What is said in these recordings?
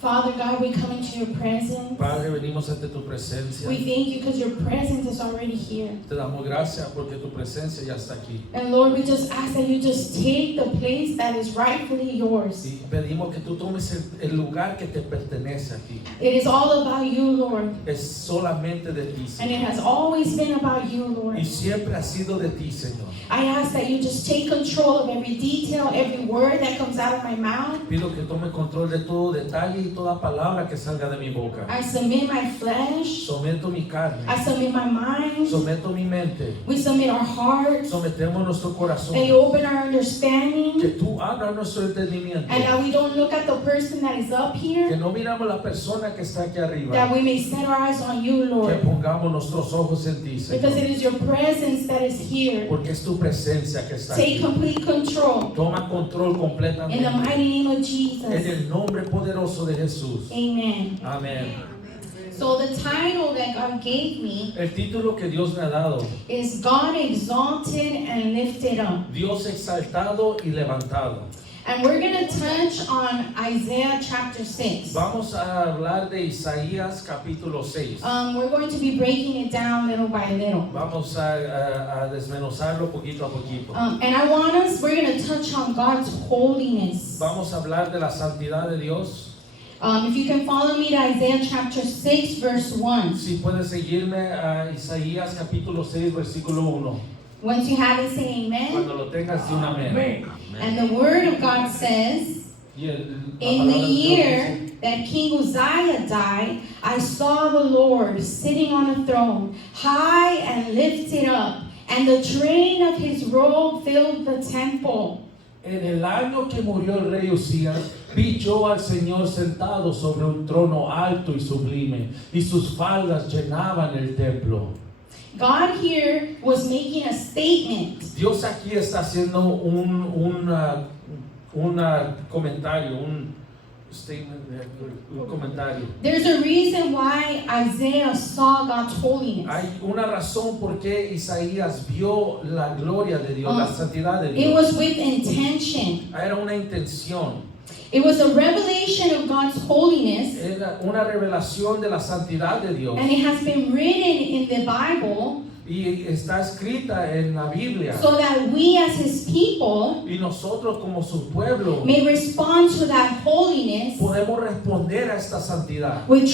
Father God, we come into your presence. Padre, venimos ante tu presencia. We thank you because your presence is already here. Te damos gracias porque tu presencia ya está aquí. And Lord, we just ask that you just take the place that is rightfully yours. Y pedimos que tú tomes el lugar que te pertenece a ti. It is all about you, Lord. Es solamente de ti, And it Señor. has always been about you, Lord. Y siempre ha sido de ti, Señor. I ask that you just take control of every detail, every word that comes out of my mouth. Pido que tome control de todo detalle y toda palabra que salga de mi boca. I submit my flesh. Someto mi carne. I submit my mind. Someto mi mente. We submit our hearts. Sometemos nuestro corazón. That you open our understanding. Que tú abras nuestro entendimiento. And that we don't look at the person that is up Que here. no miramos la persona que está aquí arriba. That we may set our eyes on you, Que Lord. pongamos nuestros ojos en ti, Because it Señor. is your presence that is here. Porque es tu presencia que está Take aquí. complete control. Toma control In the completamente. mighty name of En Jesus. el nombre poderoso de Jesús. Amen. Amén. So the title that God gave me El título que Dios me ha dado, is God Exalted and Lifted Up. Dios exaltado y levantado. And we're going to touch on Isaiah chapter 6. Vamos a hablar de Isaías capítulo 6. We're going to be breaking it down little by little. Vamos a desmenuzarlo poquito a poquito. And we're going to touch on God's holiness. Vamos a hablar de la santidad de Dios. If you can follow me to Isaiah chapter 6, verse 1. Si puedes seguirme a Isaías capítulo 6, versículo 1. Once you have it, say amen. Cuando lo tengas, di un amén. And the word of God says, Y la in the palabra de Dios year dice, that King Uzziah died, I saw the Lord sitting on a throne, high and lifted up, and the train of his robe filled the temple. En el año que murió el rey Usías, vi yo al Señor sentado sobre un trono alto y sublime, y sus faldas llenaban el templo. God here was making a statement. Dios aquí está haciendo un comentario, un statement, un comentario. There's a reason why Isaiah saw God's holiness. Hay una razón por qué Isaías vio la gloria de Dios, la santidad de It Dios. was with intention. Era una intención, It was a revelation of God's holiness, era una revelación de la santidad de Dios. and it has been written in the Bible Y está escrita en la Biblia. so that we as his people Y nosotros como su pueblo may respond to that holiness podemos responder a esta santidad with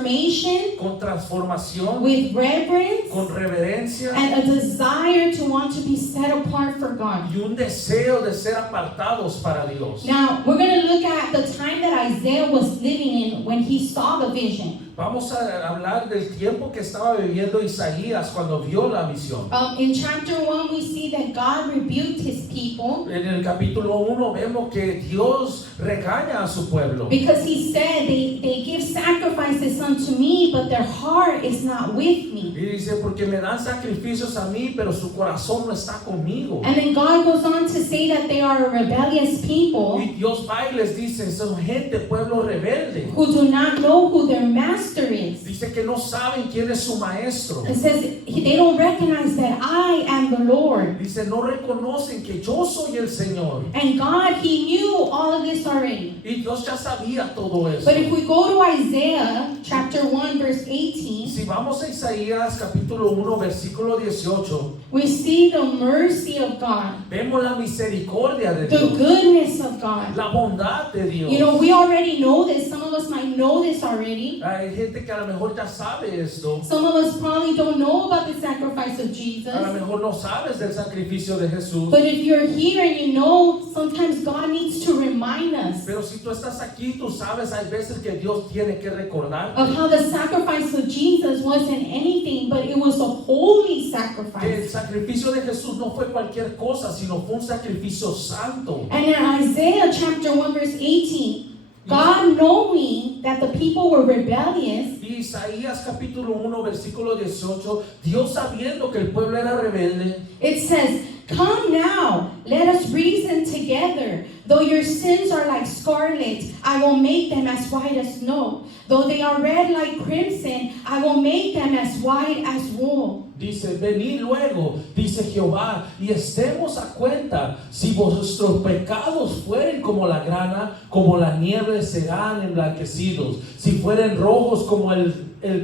transformation, con transformación, with reverence, con reverencia and a desire to want to be set apart for God. y un deseo de ser apartados para Dios. Now, we're going to look at the time that Isaiah was living in when he saw the vision. Vamos a hablar del tiempo que estaba viviendo Isaías cuando vio la visión. In chapter 1, we see that God rebuked his people En el capítulo 1 vemos que Dios regaña a su pueblo. because he said they give sacrifices unto me, but their heart is not with me. Y dice, porque me dan sacrificios a mí, pero su corazón no está conmigo. And then God goes on to say that they are a rebellious people Y Dios va y les dice, son gente, pueblo rebelde. who do not know who their master is. Dice que no saben quién es su maestro. It says they don't recognize that I am the Lord. Dice, no reconocen que yo soy el Señor. And God, he knew all of this already. Y Dios ya sabía todo eso. But if we go to Isaiah chapter 1 verse 18, Si vamos a Isaías capítulo 1 versículo 18, we see the mercy of God, vemos la misericordia de the Dios, goodness of God. la bondad de Dios. You know, we already know this. Some of us might know this already. Hay gente que a lo mejor ya sabe esto. Some of us probably don't know about the sacrifice of A lo Jesus. mejor no sabes del sacrificio de Jesús. But if you're here and you know, sometimes God needs to remind us Pero si tú estás aquí, tú sabes, hay veces que Dios tiene que recordar of how the sacrifice of Jesus wasn't anything, but it was a holy que el sacrifice. sacrificio de Jesús no fue cualquier cosa, sino fue un sacrificio santo. And in Isaiah chapter 1 verse 18, God knowing that the people were rebellious, Y Isaías capítulo 1 versículo 18, Dios sabiendo que el pueblo era rebelde, it says, "Come now, let us reason together. Though your sins are like scarlet, I will make them as white as snow. Though they are red like crimson, I will make them as white as wool. Dice, venid luego, dice Jehová, y estemos a cuenta, si vuestros pecados fueren como la grana, como la nieve serán emblanquecidos, si fueren rojos como el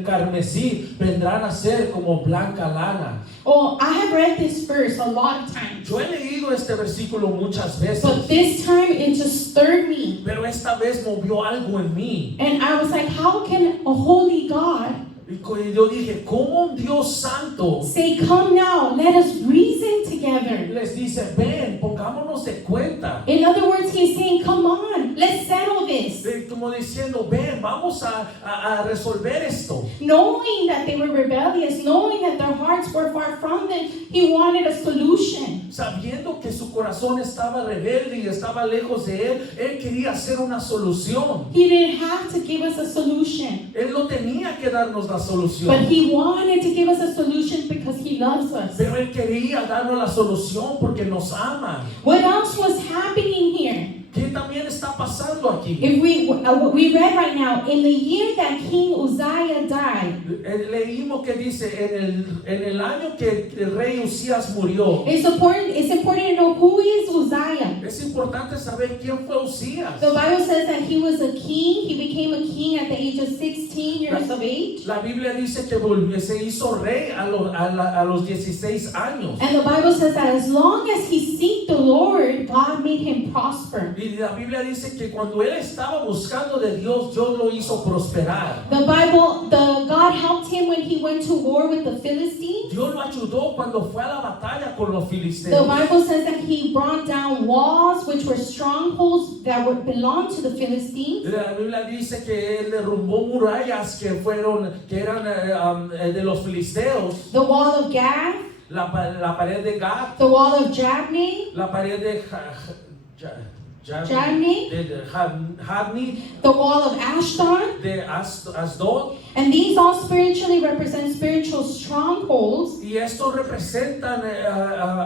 carmesí, vendrán a ser como blanca lana. Oh, I have read this verse a lot of times, Yo he leído este versículo muchas veces, but this time it just stirred me. pero esta vez movió algo en mí. And I was like, how can a holy God Y yo dije, ¿cómo un Dios santo say, come now, let us reason together? les dice, ven, pongámonos de cuenta? In other words, he's saying, come on, let's settle this. Como diciendo, ven, vamos a resolver esto. Knowing that they were rebellious, knowing that their hearts were far from them, he wanted a solution. Sabiendo que su corazón estaba rebelde y estaba lejos de él quería hacer una solución. He didn't have to give us a solution, Él no tenía que darnos la but solución, he wanted to give us a solution because he loves us. pero él quería darnos la solución porque nos ama. What else was happening here? ¿Qué también está pasando aquí? If we read right now, in the year that King Uzziah died, Leímos que dice, en el año que el rey Usías murió. it's important to know who is Uzziah. Es importante saber quién fue Usías. The Bible says that he was a king. He became a king at the age of 16 years of age. La Biblia dice que se hizo rey a los 16 años. And the Bible says that as long as he seeked the Lord, God made him prosper. Y la Biblia dice que cuando él estaba buscando de Dios, Dios lo hizo prosperar. God helped him when he went to war with the Philistines. Dios lo ayudó cuando fue a la batalla con los The filisteos. Bible says that he brought down walls which were strongholds that belonged to the Philistines. La Biblia dice que él derrumbó murallas que eran de los filisteos. The wall of Gath, La pared de Gad, the wall of Jabneh, la pared de Jabneh, Jabni, the wall of Ashdod. de Asdod. And these all spiritually represent spiritual strongholds Y estos representan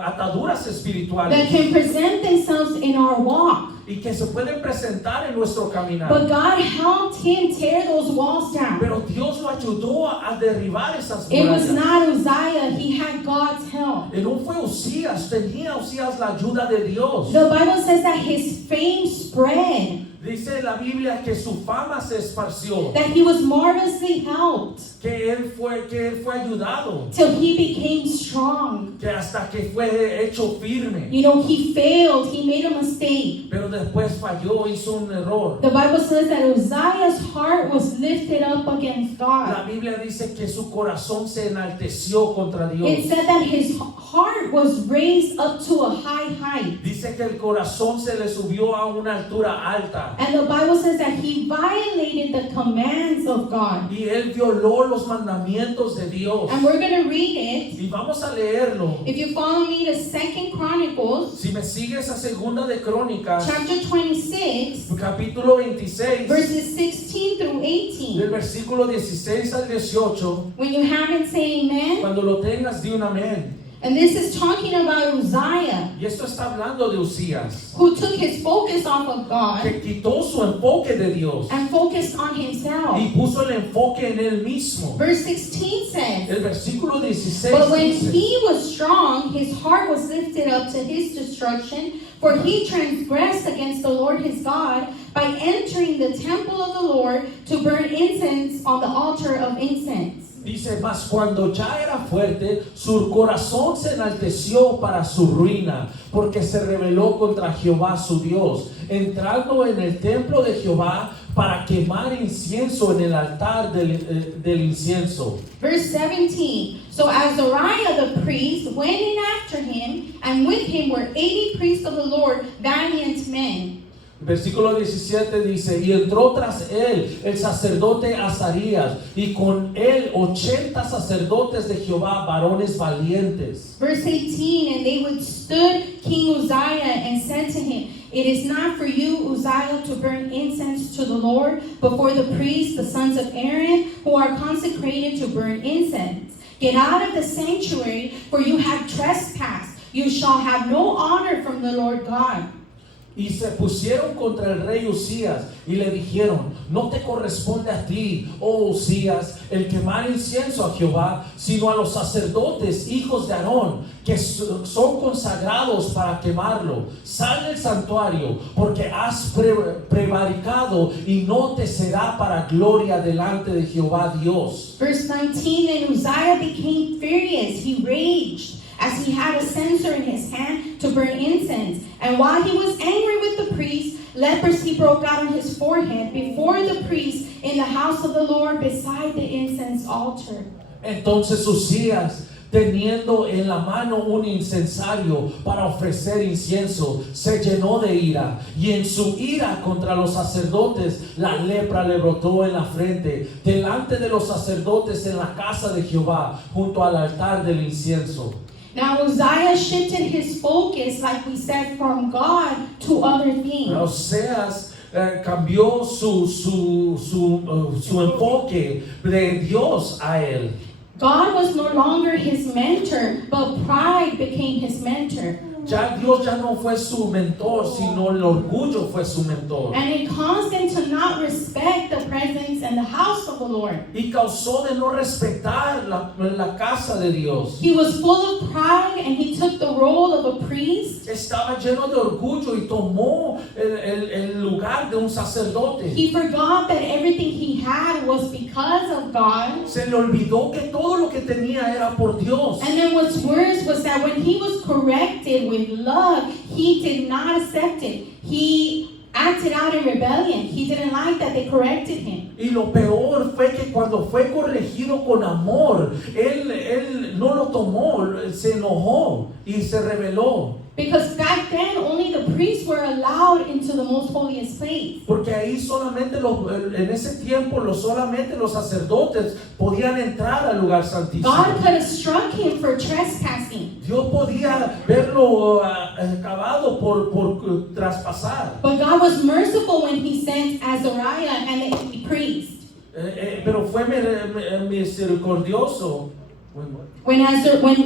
ataduras that espirituales can present themselves in our walk. y que se pueden presentar en nuestro caminar. But God helped him tear those walls down. Pero Dios lo ayudó a derribar esas It was murallas. not Uzziah, he had God's help. Y no fue Usías, tenía Usías la ayuda de Dios. The Bible says that his fame spread, Dice la Biblia que su fama se esparció, that he was marvelously helped que él fue ayudado, till he became strong. que hasta que fue hecho firme. You know, he failed, he made a mistake. Pero después falló, hizo un error. The Bible says that Uzziah's heart was lifted up against La God. Biblia dice que su corazón se enalteció contra It Dios. said that his heart was raised up to a high height. Dice que el corazón se le subió a una altura alta. And the Bible says that he violated the commands of God. Y él violó los mandamientos de Dios. And we're going to read it. Y vamos a leerlo. If you follow me to 2 Chronicles, Si me sigues a Segunda de Crónicas, chapter 26, capítulo 26, verses 16 through del 18. versículo 16 al 18, When you have it, say amen. cuando lo tengas, di un amén. And this is talking about Uzziah, Y esto está hablando de Usías, who took his focus off of God que quitó su enfoque de Dios and focused on himself. y puso el enfoque en él mismo. Verse 16 says, El versículo 16 but when dice, he was strong, his heart was lifted up to his destruction, for he transgressed against the Lord his God by entering the temple of the Lord to burn incense on the altar of incense. dice, mas cuando ya era fuerte, su corazón se enalteció para su ruina, porque se rebeló contra Jehová su Dios, entrando en el templo de Jehová para quemar incienso en el altar del incienso. Verse 17, so Azariah the priest went in after him, and with him were 80 priests of the Lord, valiant men. Versículo 17 dice, y entró tras él el sacerdote Azarías, y con él 80 sacerdotes de Jehová, varones valientes. Verse 18, and they withstood King Uzziah and said to him, it is not for you, Uzziah, to burn incense to the Lord, but for the priests, the sons of Aaron, who are consecrated to burn incense. Get out of the sanctuary, for you have trespassed. You shall have no honor from the Lord God. Y se pusieron contra el rey Usías y le dijeron: no te corresponde a ti, oh Usías, el quemar incienso a Jehová, sino a los sacerdotes, hijos de Aarón, que son consagrados para quemarlo. Sal del santuario, porque has prevaricado, y no te será para gloria delante de Jehová Dios. Verse 19, and Uzziah became furious. He raged as he had a censer in his hand to burn incense. And while he was angry with the priest, leprosy broke out on his forehead before the priest in the house of the Lord beside the incense altar. Entonces Usías, teniendo en la mano un incensario para ofrecer incienso, se llenó de ira, y en su ira contra los sacerdotes la lepra le brotó en la frente delante de los sacerdotes en la casa de Jehová, junto al altar del incienso. Now Uzziah shifted his focus, like we said, from God to other things. Oseas cambió su enfoque de Dios a él. God was no longer his mentor, but pride became his mentor. Ya Dios ya no fue su mentor, sino el orgullo fue su mentor. And it caused him to not respect the presence and the house of the Lord. Y causó de no respetar la casa de Dios. He was full of pride and he took the role of a priest. Estaba lleno de orgullo y tomó el lugar de un sacerdote. He forgot that everything he had was because of God. Se le olvidó que todo lo que tenía era por Dios. And then what's worse was that when he was corrected with love, he did not accept it. He acted out in rebellion. He didn't like that they corrected him. Y lo peor fue que cuando fue corregido con amor, él no lo tomó, se enojó y se rebeló. Because back then, only the priests were allowed into the most holiest place. Porque ahí solamente en ese tiempo solamente los sacerdotes podían entrar al lugar santísimo. God could have struck him for trespassing. Dios podía verlo acabado por traspasar. But God was merciful when he sent Azariah and the priest. Pero fue misericordioso. When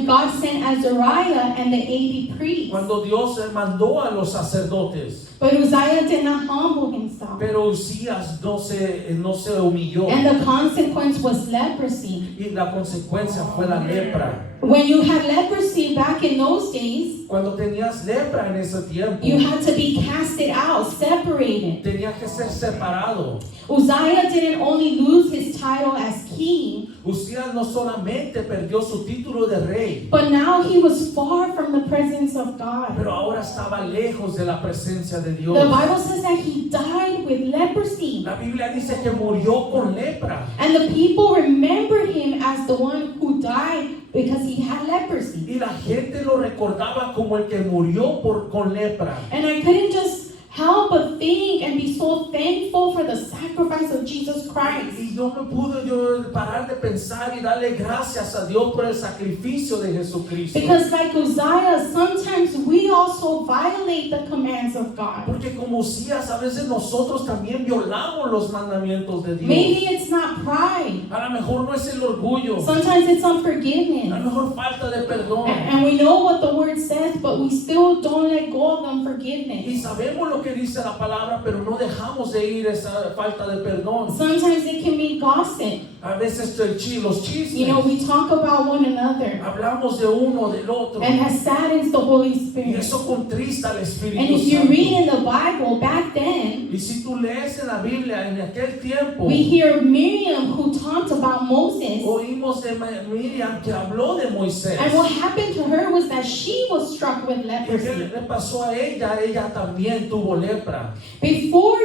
God sent Azariah and the 80 priests. Cuando Dios mandó a los sacerdotes. But Uzziah did not humble himself. Pero Usías no se humilló. And the consequence was leprosy. Y la consecuencia fue la lepra. When you had leprosy back in those days, Cuando tenías lepra en ese tiempo, you had to be casted out, separated. tenías que ser separado. Uzziah didn't only lose his title as king, Usías no solamente perdió su título de rey, but now he was far from the presence of God. pero ahora estaba lejos de la presencia de Dios. The Bible says that he died with leprosy. La Biblia dice que murió con lepra. And the people remembered him as the one who died because he had leprosy. Y la gente lo recordaba como el que murió con lepra. And I couldn't just help but think and be so thankful for the sacrifice of Jesus Christ. Y no me pude yo parar de pensar y darle gracias a Dios por el sacrificio de Jesucristo. Because like Uzziah, sometimes we also violate the commands of God. Porque como Usías, a veces nosotros también violamos los mandamientos de Dios. Maybe it's not pride. A lo mejor no es el orgullo. Sometimes it's A lo unforgiveness. mejor falta de perdón. And we know what the word says, but we still don't let go of Y unforgiveness. sabemos lo que dice la palabra, pero no dejamos de ir esa falta de perdón. Sometimes it can be gossip. A veces los chismes. You know, we talk about one another. Hablamos de uno, del otro. And that saddens the Holy Y Spirit. eso contrista al Espíritu And if you Santo. read in the Bible back then, Y si tú lees en la Biblia en aquel tiempo, we hear Miriam who talked about Moses. oímos de Miriam que habló de Moisés. And what happened to her was that she was struck with ¿Y qué leprosy. le pasó a ella? Ella también tuvo lepra. Before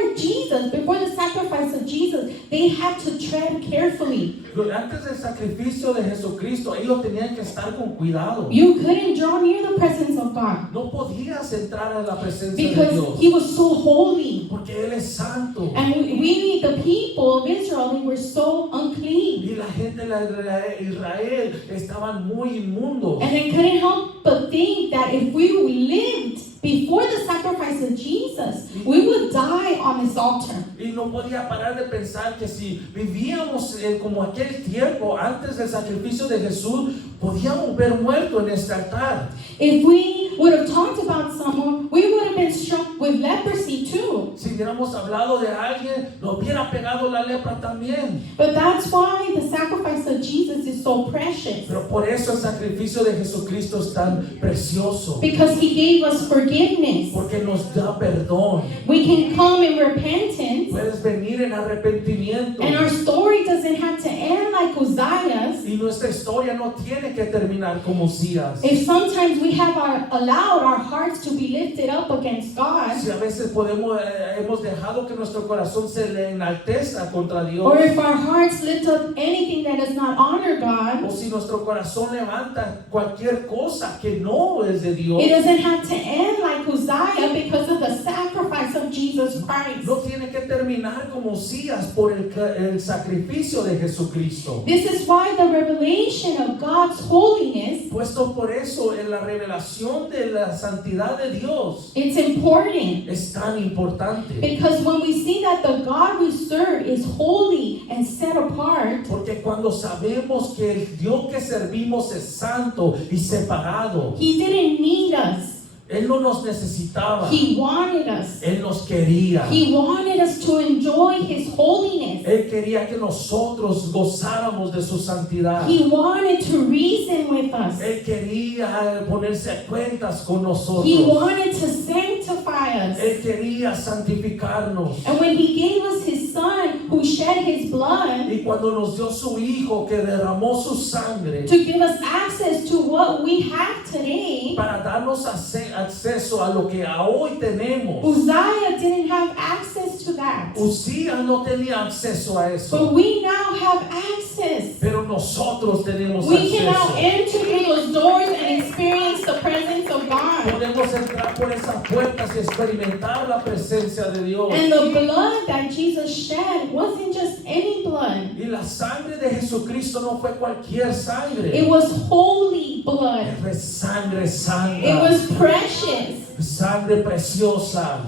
the sacrifice of Jesus, they had to tread carefully. Antes del sacrificio de Jesucristo, ellos tenían que estar con cuidado. You couldn't draw near the presence of God No podías entrar a la presencia de because Dios. he was so holy. Porque Él es santo. And we, the people of Israel, they were so unclean. Y la gente de Israel estaban muy inmundos. And I couldn't help but think that if we lived before the sacrifice of Jesus, we would die on this altar. Y no podía parar de pensar que si vivíamos como aquel tiempo antes del sacrificio de Jesús, podíamos ver muerto en este altar. If we would have talked about someone, we would have been struck with leprosy too. Si hubiéramos hablado de alguien, nos hubiera pegado la lepra también. But that's why the sacrifice of Jesus is so precious. Pero por eso el sacrificio de Jesucristo es tan precioso. Because he gave us forgiveness. Porque nos da perdón. We can come in repentance. Puedes venir en arrepentimiento. And our story doesn't have to end like Uzziah's. Y nuestra historia no tiene que terminar como Uzías. If sometimes we have allowed our hearts to be lifted up against God, Si a veces hemos dejado que nuestro corazón se le enaltezca contra Dios. or if our hearts lift up anything that does not honor God, O si nuestro corazón levanta cualquier cosa que no es de Dios. it doesn't have to end like Uzziah because of the sacrifice of Jesus Christ. No tiene que terminar como Uzías por el sacrificio de Jesucristo. This is why the revelation of God's holiness, Puesto por eso en la revelación de la santidad de Dios it's important. es tan importante. Because when we see that the God we serve is holy and set apart, Porque cuando sabemos que el Dios que servimos es santo y separado, He didn't need us. Él no nos necesitaba, He wanted us. Él nos quería. He wanted us to enjoy His holiness. Él quería que nosotros gozáramos de su santidad. He wanted to reason with us. Él quería ponerse a cuentas con He nosotros. wanted to sanctify us. Él quería santificarnos. And when He gave us His Son who shed His blood Y cuando nos dio su Hijo que derramó su sangre to give us access to what we have today, para darnos acceso a lo que hoy tenemos, Uzziah didn't have access to that. Uzías no tenía acceso a eso. But we now have access. Pero nosotros tenemos We can now acceso. enter through those doors and experience the presence of God. Podemos entrar por esas puertas y experimentar la presencia de Dios. And the blood that Jesus shed wasn't just any blood. Y la sangre de Jesucristo no fue cualquier sangre. It was holy blood. Fue sangre santa. It was precious. Sangre preciosa.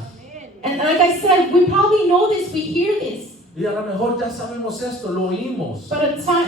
And like I said, we probably know this, we hear this. Y a lo mejor ya sabemos esto, lo oímos. But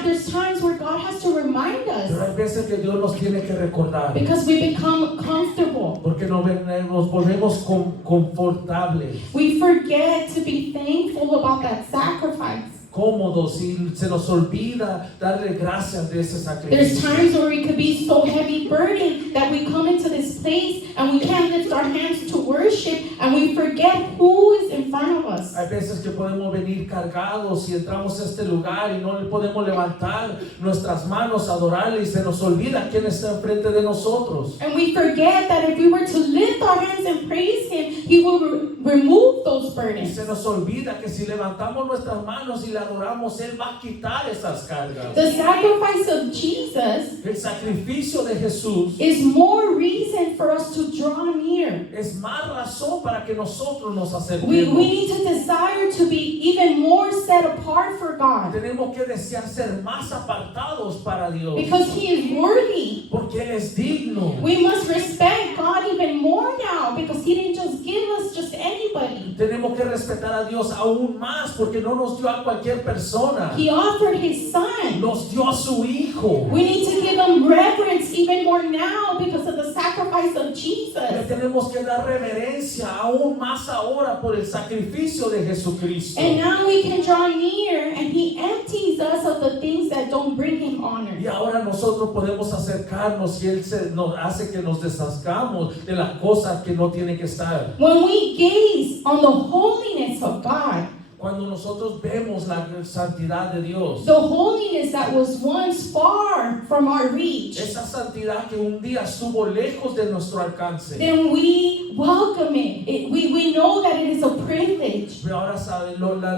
there's times where God has to remind Pero us hay veces que Dios nos tiene que recordar. because we become comfortable. Porque nos volvemos confortables, We forget to be thankful about that sacrifice. cómodos y se nos olvida darle gracias de ese There's sacrificio. times where we could be so heavy burdened that we come into this place and we can't lift our hands to worship and we forget who is in front of us. Hay veces que podemos venir cargados y entramos a este lugar y no le podemos levantar nuestras manos a adorarle y se nos olvida quién está enfrente de nosotros. And we forget that if we were to lift our hands and praise Him, He will remove those Y burdens. se nos olvida que si levantamos nuestras manos y le adoramos, Él va a quitar esas cargas. The sacrifice of Jesus El sacrificio de Jesús is more reason for us to draw near. es más razón para que nosotros nos We acerquemos. need to desire to be even more set apart for God Tenemos que desear ser más apartados para Dios, because He is worthy. porque Él es digno. We must respect God even more now because He didn't just give us just anybody. Tenemos que respetar a Dios aún más, porque no nos dio a cualquier persona, He offered His Son. nos dio a su Hijo. We need to give Him reverence even more now because of the sacrifice of Le Jesus. tenemos que dar reverencia aún más ahora por el sacrificio de Jesucristo. And now we can draw near and He empties us of the things that don't bring Him honor. Y ahora nosotros podemos acercarnos y Él nos hace que nos deshagamos de las cosas que no tienen que estar. When we gaze on the holiness of God, Cuando nosotros vemos la santidad de Dios, the holiness that was once far from our reach, esa santidad que un día estuvo lejos de nuestro alcance, then we welcome it. We know that it is a privilege. pero ahora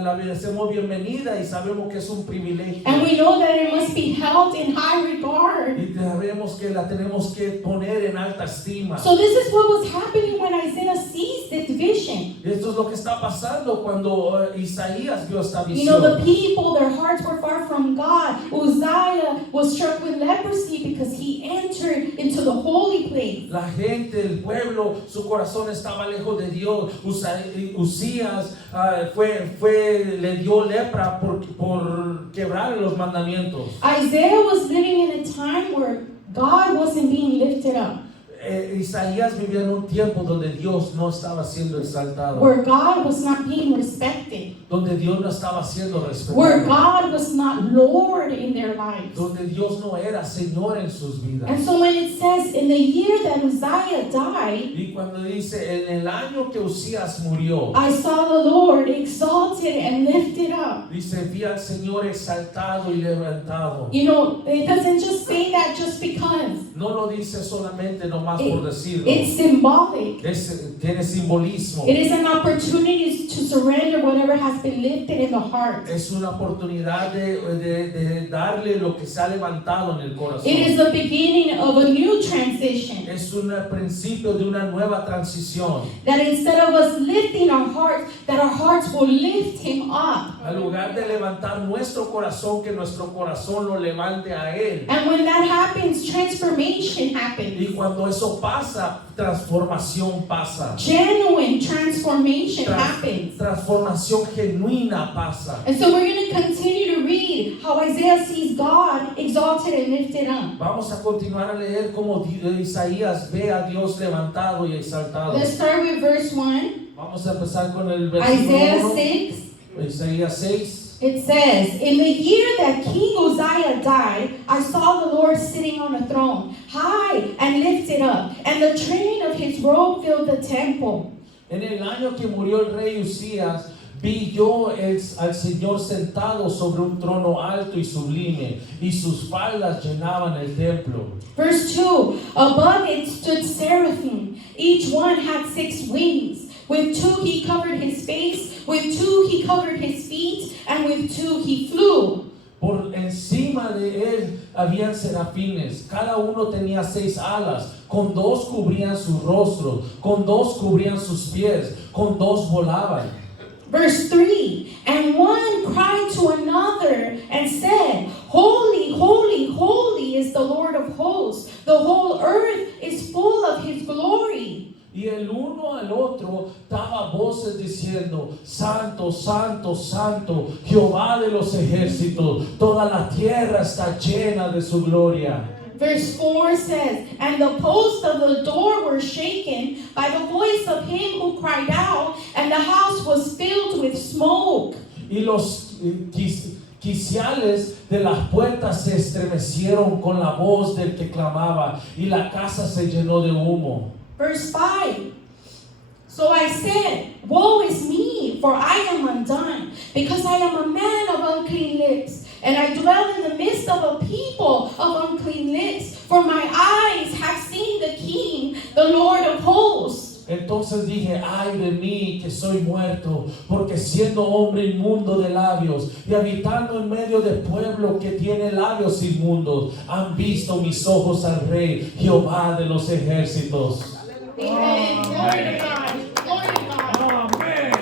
la hacemos bienvenida y sabemos que es un privilegio. And we know that it must be held in high regard. Y sabemos que la tenemos que poner en alta estima. So this is what was happening when Isaiah sees this vision. Esto es lo que está pasando cuando Isaías vio esta You know, the visión. people, their hearts were far from God. Uzziah was struck with leprosy because he entered into the holy place. La gente, el pueblo, su corazón estaba lejos de Dios. Uzías le dio lepra por quebrar los mandamientos. Isaiah was living in a time where God wasn't being lifted up. Isaías vivía en un tiempo donde Dios no estaba siendo exaltado, where God was not being respected, donde Dios no estaba siendo where respetado, God was not Lord in their lives. donde Dios no era Señor en sus vidas. And so when it says in the year that Uzziah died, Y cuando dice en el año que Usías murió, I saw the Lord exalted and lifted up. dice vi al Señor exaltado y levantado. You know, it doesn't just say that just because. No lo dice solamente nomás por decirlo. It's symbolic. Tiene simbolismo. It is an opportunity to surrender whatever has been lifted in the heart. Es una oportunidad de darle lo que se ha levantado en el corazón. It is the beginning of a new transition. Es un principio de una nueva transición. That instead of us lifting our hearts, that our hearts will lift Him up. Al lugar de levantar nuestro corazón, que nuestro corazón lo levante a Él. And when that happens, transformation happens. Y cuando eso pasa, transformación pasa. Genuine transformation happens. Transformación genuina pasa. And so we're going to continue to read how Isaiah sees God exalted and lifted up. Vamos a continuar a leer cómo Isaías ve a Dios levantado y exaltado. Let's start with verse 1. Vamos a empezar con el Isaiah versículo 6. 1. Isaías 6. It says, in the year that King Uzziah died, I saw the Lord sitting on a throne, high and lifted up, and the train of his robe filled the temple. En el año que murió el rey Usías, vi yo al Señor sentado sobre un trono alto y sublime, y sus faldas llenaban el templo. Verse 2, above it stood seraphim. Each one had 6 wings. With 2 he covered his face, with 2 he covered his feet, and with 2 he flew. Por encima de él habían serafines, cada uno tenía 6 alas, con 2 cubrían sus rostros, con 2 cubrían sus pies, con 2 volaban. Verse 3, and one cried to another and said, Holy, holy, holy is the Lord of hosts. The whole earth is full of his glory. Y el uno al otro daba voces diciendo, Santo, Santo, Santo, Jehová de los ejércitos, toda la tierra está llena de su gloria. Verse 4 says, and the posts of the door were shaken by the voice of him who cried out, and the house was filled with smoke. Y los quiciales de las puertas se estremecieron con la voz del que clamaba, y la casa se llenó de humo. Verse 5, so I said, woe is me, for I am undone, because I am a man of unclean lips, and I dwell in the midst of a people of unclean lips, for my eyes have seen the King, the Lord of hosts. Entonces dije, ay de mí que soy muerto, porque siendo hombre inmundo de labios y habitando en medio de pueblo que tiene labios inmundos, han visto mis ojos al Rey, Jehová de los ejércitos. Amen. Glory to God. Glory to God. Amen.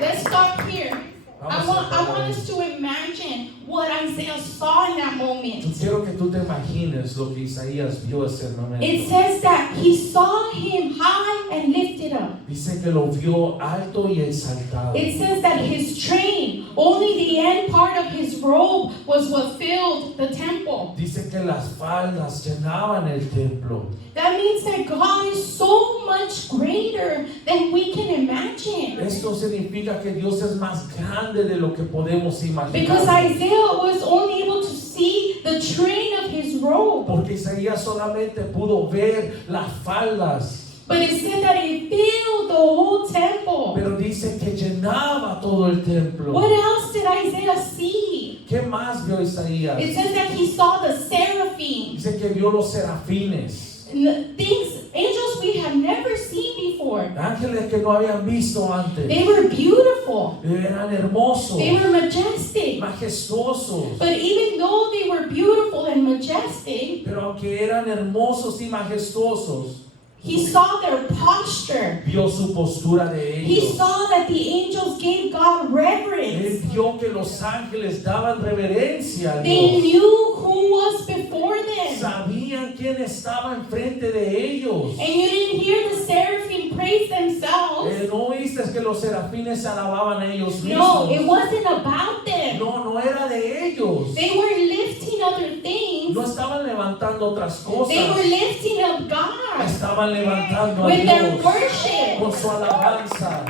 Let's stop here. I want us to imagine what Isaiah saw in that moment. Quiero que tú te imagines lo que Isaías vio ese momento. It says that he saw him high and lifted up. Dice que lo vio alto y exaltado. It says that his train, only the end part of his robe was what filled the temple. Dice que las faldas llenaban el templo. That means that God is so much greater than we can imagine. Esto significa que Dios es más grande de lo que podemos imaginar. Because Isaiah was only able to see the train of his robe. Porque Isaías solamente pudo ver las faldas. But it said that it filled the whole temple. Pero dice que llenaba todo el templo. What else did Isaiah see? ¿Qué más vio Isaías? It says that he saw the seraphim. Dice que vio los serafines. Things, angels we have never seen before. Ángeles que no habían visto antes. They were beautiful. Eran hermosos, They were majestic. majestuosos. But even though they were beautiful and majestic, Pero aunque eran hermosos y majestuosos, he saw their posture. vio su postura de He ellos. saw that the angels gave God Él reverence. vio que los ángeles daban reverencia a They Dios. knew who was before them. Sabían quién estaba enfrente de ellos. And you didn't hear the seraphim praise themselves. No oíste que los serafines se alababan a ellos No, mismos. it wasn't about them. No era de ellos. They were lifting other things, No estaban levantando otras They were cosas. lifting up God Estaban levantando a with their Dios worship. con su alabanza.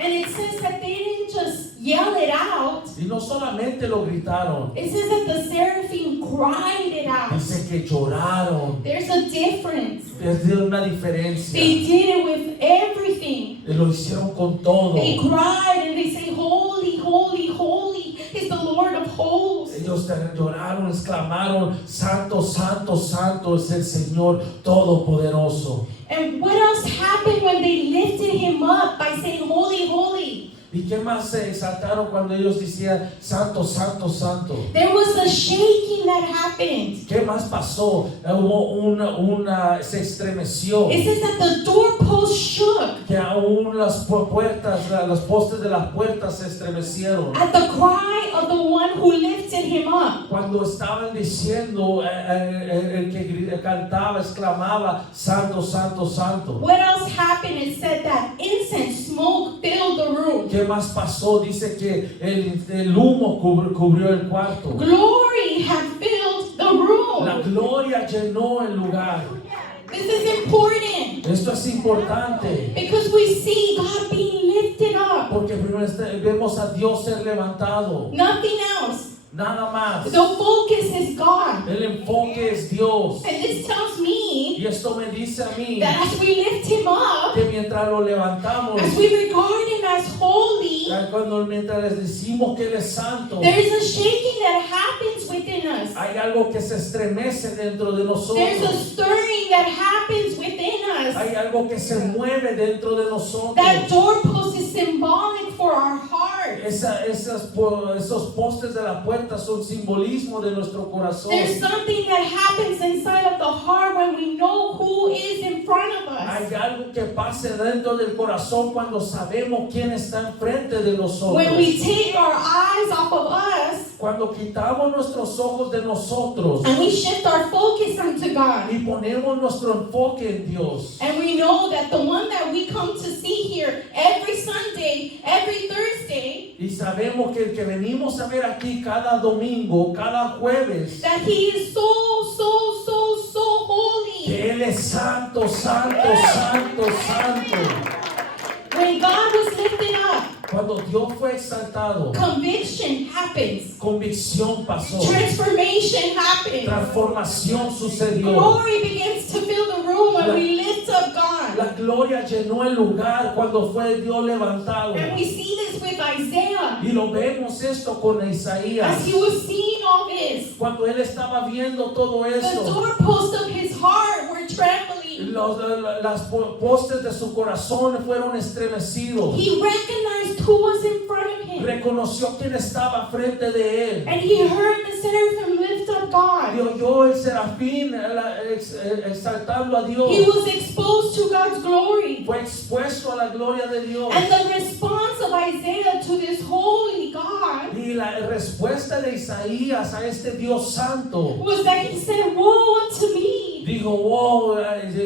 And it says that they didn't just yell it out. Y no solamente lo gritaron, It says that the seraphim cried it out. dice que lloraron. There's a difference. Es de una diferencia. They did it with everything. Lo hicieron con todo. They cried and they say, holy, holy, holy is the Lord of hosts. Ellos lloraron, exclamaron, santo, santo, santo es el Señor Todopoderoso. And what else happened when they lifted him up by saying, holy, holy? ¿Y qué más se exaltaron cuando ellos decían santo, santo, santo? There was a shaking that happened. ¿Qué más pasó? Hubo se estremeció. It says that the doorpost shook Que aún las puertas, los postes de las puertas se estremecieron. at the cry of the one who lifted him up. Cuando estaban diciendo, el que cantaba, exclamaba, santo, santo, santo. What else happened? It said that incense smoke filled the room. ¿Qué más pasó? Dice que el humo cubrió el cuarto. Glory had filled the La room. gloria llenó el lugar. This is important Esto es importante. because we see God being lifted up. Porque primero vemos a Dios ser levantado. Nothing else. Nada más. The focus is God. El enfoque es Dios. And this tells me Y esto me dice a mí that as we lift him up, que mientras lo levantamos, as we regard him as holy, mientras les decimos que Él es santo, there is a shaking that happens within us. hay algo que se estremece dentro de There's a nosotros. stirring that happens within us. Hay algo que se mueve dentro de nosotros. That doorpost is symbolic for our heart. Esos postes de la puerta son simbolismo de nuestro corazón. There's something that happens inside of the heart when we know who is in front of us. Hay algo que pasa dentro del corazón cuando sabemos quién está enfrente de nosotros. When we take our eyes off of us Cuando quitamos nuestros ojos de nosotros and we shift our focus unto God. y ponemos nuestro enfoque en Dios. And we know that the one that we come to see here every Sunday, every Thursday, Y sabemos que el que venimos a ver aquí cada domingo, cada jueves, that he is so holy. que Él es santo, santo, santo, santo. When God was lifted up, Cuando Dios fue exaltado, conviction happens. convicción pasó, Transformation happens. transformación sucedió. Glory begins to fill the room when we lift up God. La gloria llenó el lugar cuando fue Dios levantado. And we see this with Isaiah. Y lo vemos esto con Isaías. As he was seeing all this, Cuando él estaba viendo todo the esto, doorposts of his heart were trembling. las postes de su corazón fueron estremecidos. He recognized who was in front of him. Reconoció quién estaba frente de él. And he heard the seraphim lift up Y God. oyó el serafín exaltando a Dios. He was exposed to God's glory. Fue expuesto a la gloria de Dios. And the response of Isaiah to this holy God Y la respuesta de Isaías a este Dios santo was that he said, woe unto me, dijo: wow,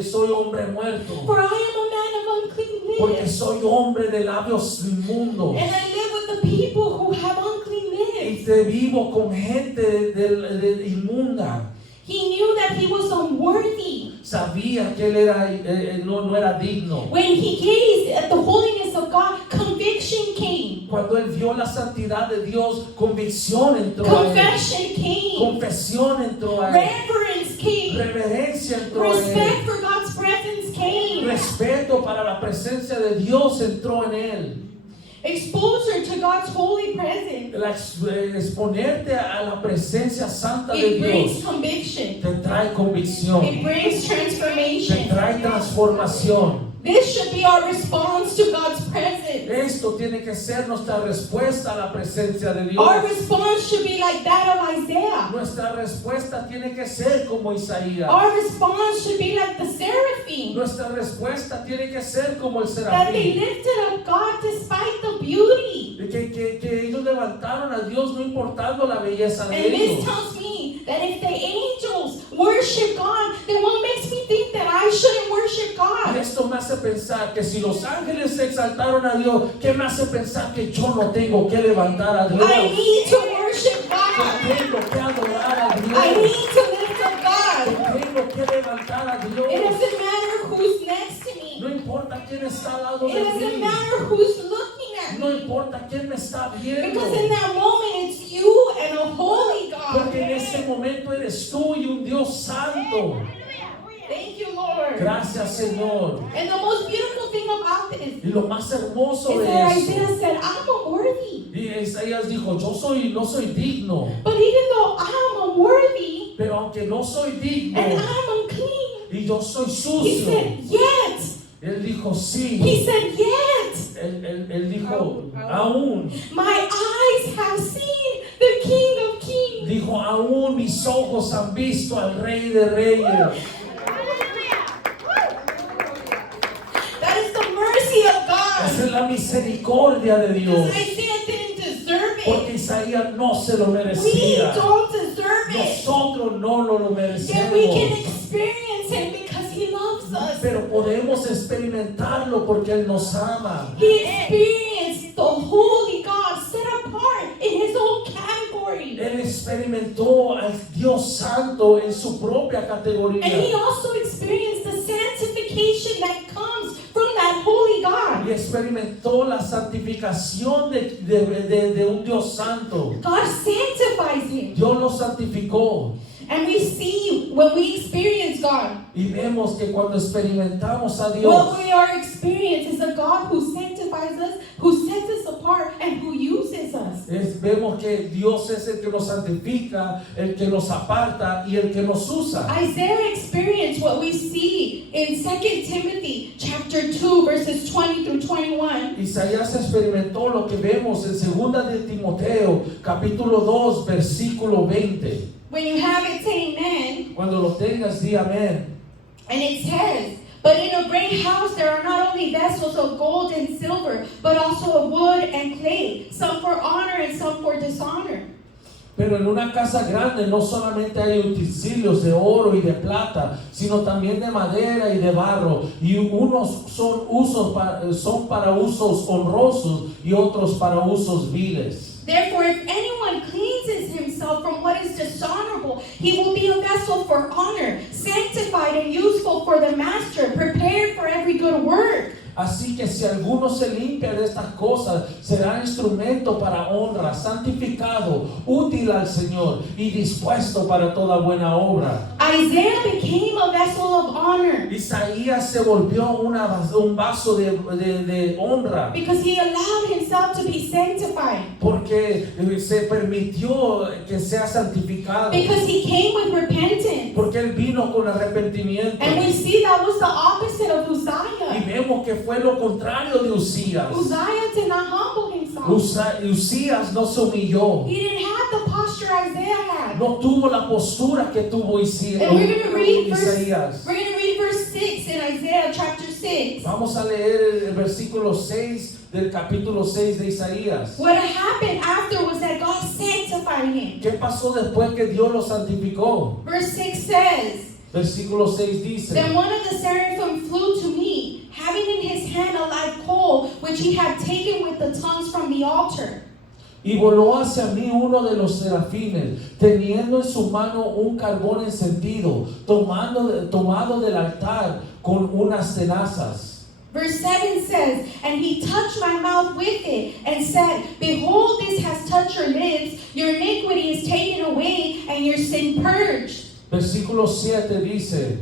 soy hombre muerto, for I am a man of unclean porque lips. soy hombre de labios inmundos. And I live with the people who have unclean Y lips. te vivo con gente inmunda. He knew that he was unworthy. Sabía que él no era digno. When he gazed at the holiness of God, conviction came. Cuando él vio la santidad de Dios, convicción entró a él. Confession came. Confesión entró a él. Reverence came. Reverencia entró a él. Respect for God's presence came. Respeto para la presencia de Dios entró en él. Exposure to God's holy presence. Exponerte a la presencia santa de It brings Dios conviction. te trae convicción, It brings te transformation. trae transformación. This should be our response to God's presence. Esto tiene que ser nuestra respuesta a la presencia de Dios. Our response should be like that of Isaiah. Nuestra respuesta tiene que ser como Isaías. Our response should be like the seraphim. Nuestra respuesta tiene que ser como el That they serafín. lifted up God despite the beauty. Que ellos levantaron a Dios no importando la belleza de And this ellos. tells me that if the angels worship God, then what makes me think that I shouldn't worship Y God? esto me hace pensar que si los ángeles se exaltaron a Dios, ¿qué me hace pensar que yo no tengo que levantar a Dios? I need to worship Que Tengo que adorar a I Dios. need to lift up God. Tengo que levantar a It Dios. doesn't matter who's next to me. No importa quién está al lado It de doesn't mí. matter who's looking at No me. importa quién me está viendo. Because in that moment, it's you and a holy God. Porque en ese momento eres tú y un Dios santo. Thank you, Lord. Gracias, Señor. And the most beautiful thing about this Y lo más hermoso is de that eso. Isaiah said, I'm unworthy. Y Isaías dijo, no soy digno. But even though I'm unworthy Pero aunque no soy digno and I'm unclean, y yo soy he sucio, said, yet. él dijo sí. He said, yet. Él dijo aún. My eyes have seen the King of Kings. Dijo aún mis ojos han visto al Rey de Reyes. That is the mercy of Esa God. es la misericordia de Dios. Because Isaiah didn't deserve it. Porque Isaías no se lo We merecía. don't deserve it. Nosotros no lo Yet we can merecemos. experience it because He loves us. Pero podemos experimentarlo porque Él nos ama. He experienced the holy God set apart in His own category. Él experimentó al Dios Santo en su propia And He categoría. also experienced the sanctification that comes from that holy God. Y experimentó la santificación de un Dios santo. God sanctifies Him. Dios lo santificó. And we see when we experience God, Y vemos que cuando experimentamos a what Dios, we are experiencing is a God who sanctifies us, who sets us apart, and who uses us. vemos que Dios es el que nos santifica, el que nos aparta y el que nos usa. Isaiah experienced what we see in 2 Timothy chapter 2 verses 20 through 21. Isaías experimentó lo que vemos en 2 de Timoteo, capítulo 2, versículo 20. When you have it, say amen. Cuando lo tengas, di amén. And it says, but in a great house there are not only vessels of gold and silver, but also of wood and clay, some for honor and some for dishonor. Pero en una casa grande no solamente hay utensilios de oro y de plata, sino también de madera y de barro, y unos son para usos honrosos y otros para usos viles. Therefore, if anyone cleanses himself from what is dishonorable, he will be a vessel for honor, sanctified and useful for the master, prepared for every good work. Así que si alguno se limpia de estas cosas, será instrumento para honra, santificado, útil al Señor y dispuesto para toda buena obra. Isaiah became a vessel of honor Isaías se volvió un vaso de honra because he allowed himself to be sanctified, porque se permitió que sea santificado, because he came with repentance. porque él vino con arrepentimiento. And we see that was the opposite of Y Uzziah. vemos que fue lo contrario de Usías. Uzziah did not humble himself. Usías no se humilló. He didn't have the posture Isaiah had. No tuvo la postura que tuvo And we're going to read Isaías. verse 6 in Isaiah chapter 6. Vamos a leer el versículo 6 del capítulo 6 de Isaías. What happened after was that God sanctified him. ¿Qué pasó después que Dios lo santificó? Verse 6 says, Versículo 6 dice: then one of the seraphim flew to me, having in his hand a live coal, which he had taken with the tongues from the altar. Y voló hacia mí uno de los serafines, teniendo en su mano un carbón encendido, tomado del altar con unas tenazas. Verse 7 says, and he touched my mouth with it, and said, behold, this has touched your lips, your iniquity is taken away, and your sin purged. Versículo 7 dice,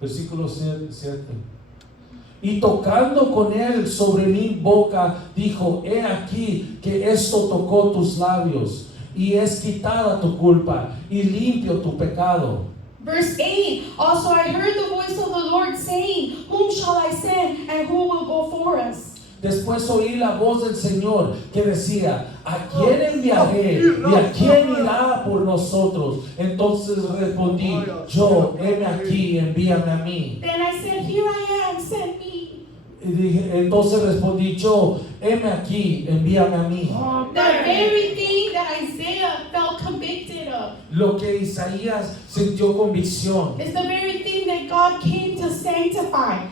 versículo 7, y tocando con él sobre mi boca, dijo: he aquí que esto tocó tus labios, y es quitada tu culpa, y limpio tu pecado. Verse 8, also I heard the voice of the Lord saying, whom shall I send, and who will go for us? Después oí la voz del Señor que decía: ¿a quién enviaré? ¿Y a quién irá por nosotros? Entonces respondí: yo, heme aquí, envíame a mí. Then I said, here I am, send me. Entonces respondí yo: heme aquí, envíame a mí. The very thing that Isaiah felt convicted of Lo que Isaías sintió convicción, is the very thing that God came to sanctify.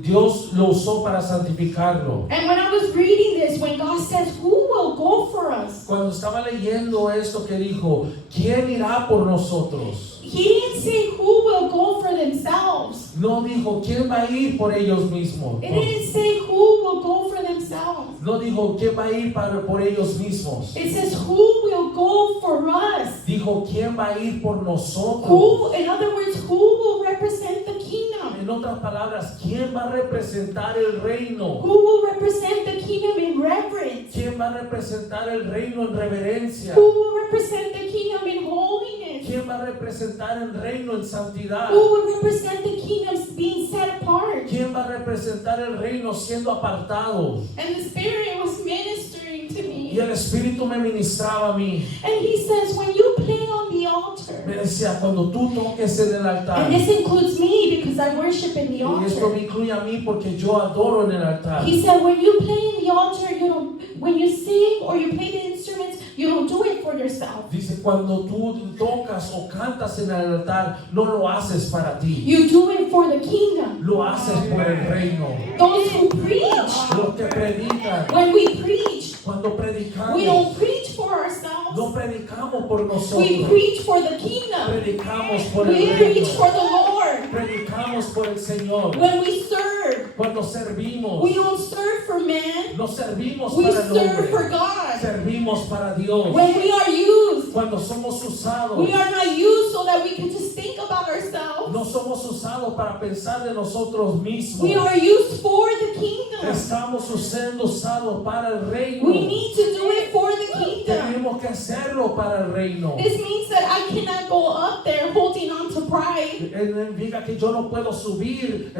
Dios lo usó para santificarlo. And when I was reading this, when God says, who will go for us? us. Cuando estaba leyendo esto que dijo, ¿quién irá por nosotros? He didn't say who will go for themselves. No dijo, ¿quién va a ir por ellos mismos? It didn't say who will go for themselves. No dijo, ¿quién va a ir por ellos mismos? It says who will go for us. Dijo, ¿quién va a ir por nosotros? Who, in other words, who will represent the kingdom? En otras palabras, ¿quién va a representar el reino? Who will represent the kingdom in reverence? ¿Quién va a representar el reino en reverencia? Who will represent the kingdom in holiness? ¿Quién va a representar el reino en santidad? Who will represent the kingdom being set apart? ¿Quién va a representar el reino siendo apartado? And the Spirit was ministering to me. Y el Espíritu me ministraba a mí. And He says, when you play on the altar, Me decía, cuando tú toques en el altar, and this includes me because I worship in the y esto me altar. incluye a mí porque yo adoro en el altar. He said, when you play in the altar, you don't, when you sing or you play the instruments, you don't do it for yourself. Dice, cuando tú tocas o cantas en el altar, no lo haces para ti. You do it for the kingdom. Lo haces por el reino. Those who preach, Los que predican, when we preach, cuando we predicamos, don't preach for ourselves. no predicamos por We nosotros. preach for the kingdom. Predicamos por el We reino. preach for the Lord. Predicamos por el Señor. When we serve, Cuando servimos, we don't serve for man. no servimos We para el serve for hombre. God. Servimos para Dios. When we are used, Cuando somos usados, we are not used so that we can just think about ourselves. no somos usados para pensar de nosotros mismos. We are used for the kingdom. Estamos siendo usados para el reino. We need to do it for the kingdom. Tenemos que hacerlo para el reino. This means that I cannot go up there holding on to pride. Diga que yo no puedo subir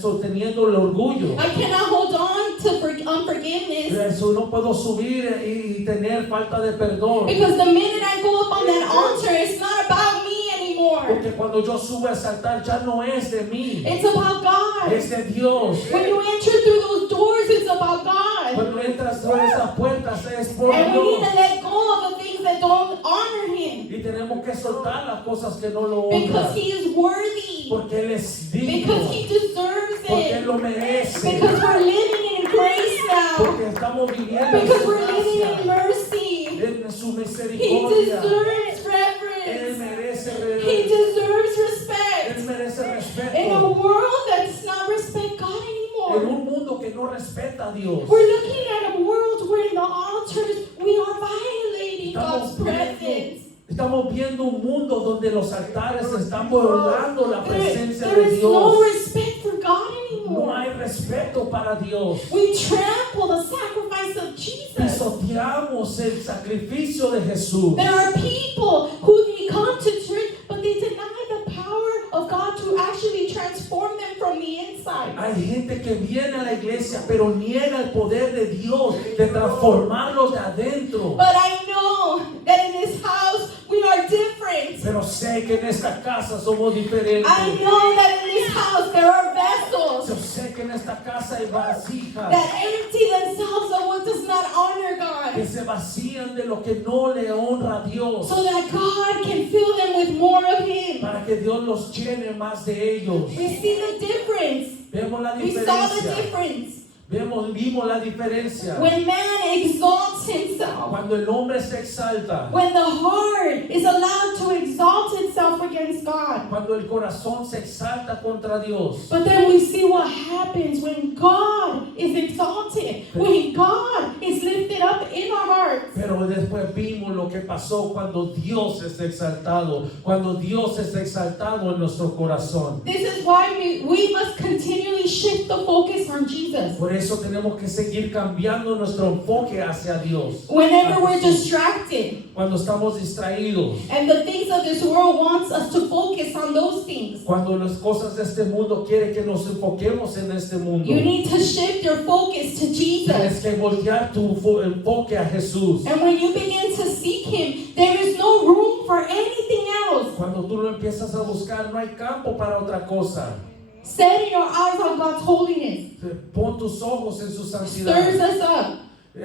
sosteniendo el orgullo. I cannot hold on to unforgiveness. Eso no puedo subir y tener falta de perdón. Because the minute I go up on that altar, it's not about me anymore. Porque cuando yo subo a altar ya no es de mí, It's about God. es de Dios. When you enter through those doors, it's about God. Cuando entras por esas puertas es por And we need Dios. to let go of the things that don't honor Him. Y tenemos que soltar las cosas que no lo honran. Because He is worthy. Porque Él es digno. Because He deserves Porque Él it. lo merece. Because we're living in grace now. Porque estamos viviendo en Because su we're living in gracia, mercy. en su He misericordia. deserves Él reverence. merece He deserves respect. Él merece In a respeto. world that does not respect God En anymore. un mundo que no respeta a Dios. We're looking at a world where in the altars we are violating God's presence. Estamos viendo un mundo donde los altares están violando la presencia There de is no Dios. respect for God No hay anymore. respeto para Dios. We trample the sacrifice of Jesus. Pisoteamos el sacrificio de Jesús. There are people who they come to church, but they deny the power of God to actually transform them from the inside. Hay gente que viene a la iglesia pero niega el poder de Dios de transformarlos de adentro. But I know that in this house we are different. Pero sé que en esta casa somos diferentes. I know that in this house there are Yo vessels sé que en esta casa hay vasijas that empty themselves of what does not honor que God, se vacían de lo que no le honra a Dios. so that God can fill them with more of Him. Para que Dios los llene más de ellos. We see the difference. Vemos la We saw the diferencia. difference. Vimos la diferencia. When man exalts himself, Cuando el hombre se exalta. when the heart is allowed to exalt itself against God. Cuando el corazón se exalta contra Dios. But then we see what happens when God is exalted, when God is lifted up in our hearts. Pero después vimos lo que pasó cuando Dios es exaltado. Cuando Dios es exaltado en nuestro corazón. This is why we must continually shift the focus on Jesus. Por eso tenemos que seguir cambiando nuestro enfoque hacia Dios. Whenever A we're Jesús. distracted Cuando estamos distraídos. and the things of this world wants us to focus on those things, Cuando las cosas de este mundo quieren que nos enfoquemos en este mundo. you need to shift your focus to Tienes Jesus. que voltear tu enfoque a Jesús. And when you begin to seek Him, there is no room for anything else. Cuando tú lo empiezas a buscar, no hay campo para otra cosa. Setting your eyes on God's holiness Pon tus ojos en su stirs santidad. us up.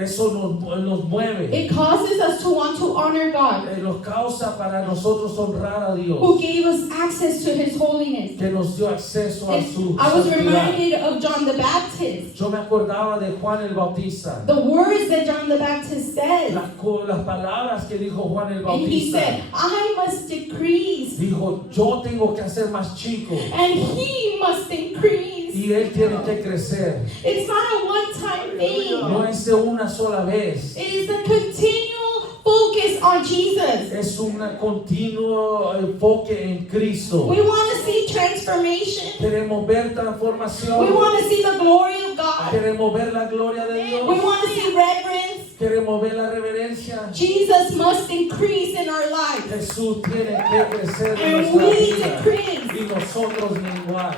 Eso nos mueve. It causes us to want to honor God, Nos causa para nosotros honrar a who Dios, gave us access to His holiness. que nos dio acceso a su And I was santidad. reminded of John the Baptist. Yo me acordaba de Juan el Bautista. The words that John the Baptist said. Las palabras que dijo Juan el And he Bautista. said, I must decrease, Dijo, yo tengo que hacer más chico and He must increase. y él tiene que crecer. It's not a one-time thing. No es de una sola vez. It is a continual focus on Jesus. Es un continuo enfoque en Cristo. We want to see transformation. Queremos ver We transformación. want to see the glory of God. Queremos ver la gloria de We Dios. want to see reverence. Queremos ver la reverencia. Jesus must increase in our lives, Jesús tiene que crecer en and nuestra we vida decrease. y nosotros menguar.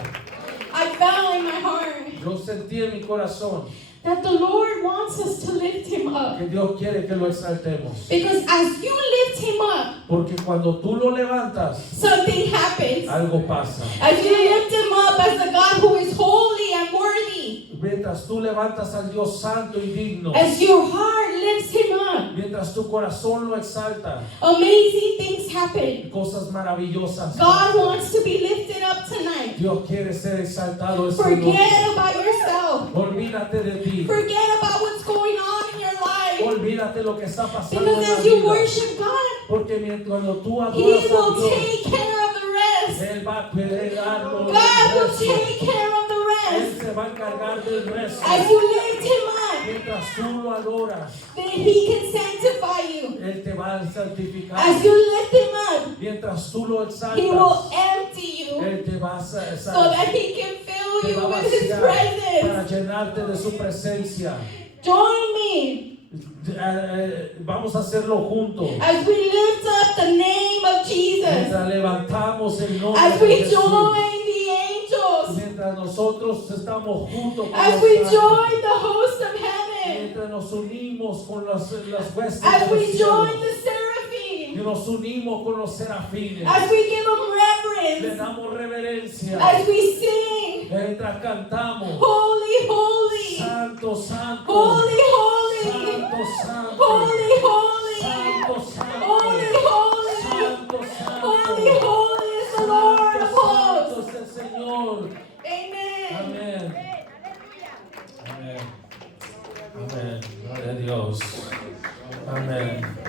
I felt in my heart Yo sentí en mi corazón that the Lord wants us to lift Him up. que Dios quiere que lo exaltemos. Because as you lift Him up, Porque cuando tú lo levantas, something happens. algo pasa. As you lift Him up as the God who is holy and worthy, Mientras tú levantas al Dios santo y digno, as your heart lifts Him up, mientras tu corazón lo exalta, amazing things happen. cosas maravillosas. God wants to be lifted up tonight. Dios quiere ser exaltado esta noche. Forget about yourself. Olvídate de ti. Forget about what's going on in your life. Olvídate lo que está pasando Because en la as you vida. worship God, Porque cuando tú He adoras a will Dios, take care of the rest. Él va a pelearlo. God will take care of the Él rest. se va a encargar del resto. As you lift Him up, Mientras tú lo adoras, then He can sanctify you. Él te va a santificar. As you lift Him up, Mientras tú lo He will exaltas, empty you Él te va a so that He can fill te you va a with His vaciar presence. para llenarte de su presencia. Join me Vamos a hacerlo juntos. as we lift up the name of Jesus. Mientras levantamos el nombre As de we Jesús. join the angels. Mientras nosotros estamos juntos con As los we ángeles. join the host of heaven. Mientras nos unimos con las huestes As del we cielo. join the Y seraphim. nos unimos con los serafines. As we give Him Le reverence. damos reverencia. As we sing, Mientras cantamos. holy, holy, Santo, santo. holy, holy, Santo, santo. holy, holy, Santo, santo. holy, holy, Santo, santo. holy, holy is the Lord of Santo hosts. es el Señor. Amen. Amén. Amén. Amén. Gloria a Dios. Amén.